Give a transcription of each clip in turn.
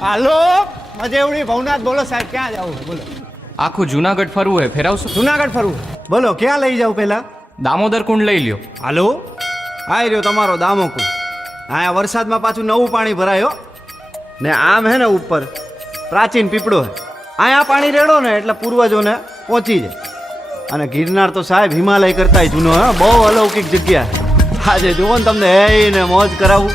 હાલો મજેવડી ભવનાથ બોલો સાહેબ, ક્યાં જવું બોલો? આખું જુનાગઢ ફરવું હે, ફેરાવશો? જુનાગઢ ફરવું બોલો, ક્યાં લઈ જાવ પેલા? દામોદર કુંડ લઈ લ્યો. હાલો આ રહ્યો તમારો દામોકુંડ. હા વરસાદમાં પાછું નવું પાણી ભરાયો ને આમ હે ને ઉપર પ્રાચીન પીપળો હે. અહીંયા પાણી રેડો ને એટલે પૂર્વજોને પહોંચી જાય. અને ગિરનાર તો સાહેબ હિમાલય કરતાંય જૂનો હે, બહુ અલૌકિક જગ્યા. આજે જુઓ ને તમને હે ને મોજ કરાવું.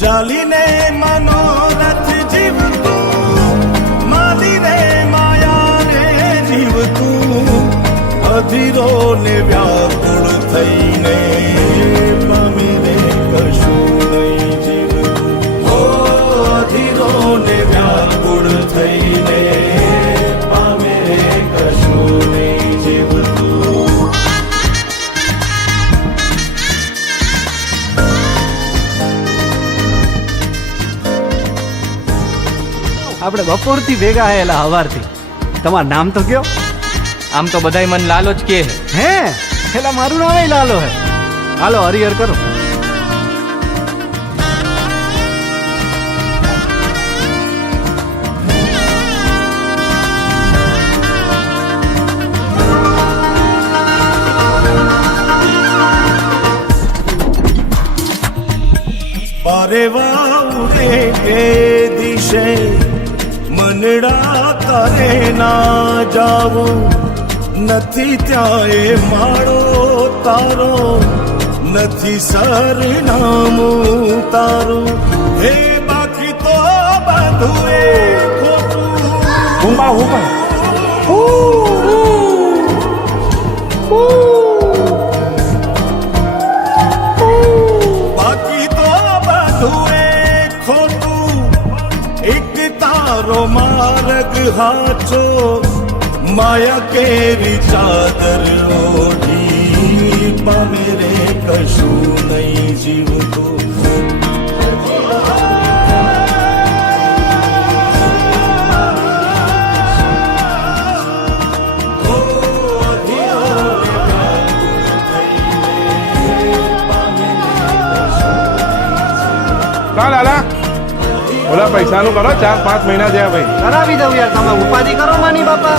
ચાલીને મનોરથ જીવતું, માલીને માયાને જીવતું, અધીરો ને વ્યાકુળ થઈને પામીને કશું નહીં જીવતું. ઓ અધીરો ને વ્યાકુળ થઈને પામીને કશું નહીં જીવતું. આપણે બપોરથી ભેગા આયેલા હવારથી. તમારું નામ તો કયો? આમ તો બધાય મન લાલો જ કે હે પેલા મારું નામ લાલો હે. હાલો હરિહર કરો. પારેવા ઉડે કે દિશે મનડા તારે ના જાવું, નથી ત્યાં એ માળો તારો, નથી સરનામું તારું. હે બાકી તો બધું એ ખોટું. બાકી તો બધું એ ખોટું, એક તારો માર્ગ હાચો, માયા કેરી ચાદર ઓઢી પામે રે કશું નહીં જીવતું. લાલા ઓલા પૈસાનું કરો, 4-5 મહિના થયા ભાઈ. કરાવી દઉં યાર, તમે ઉપાધિ કરો માની બાપા.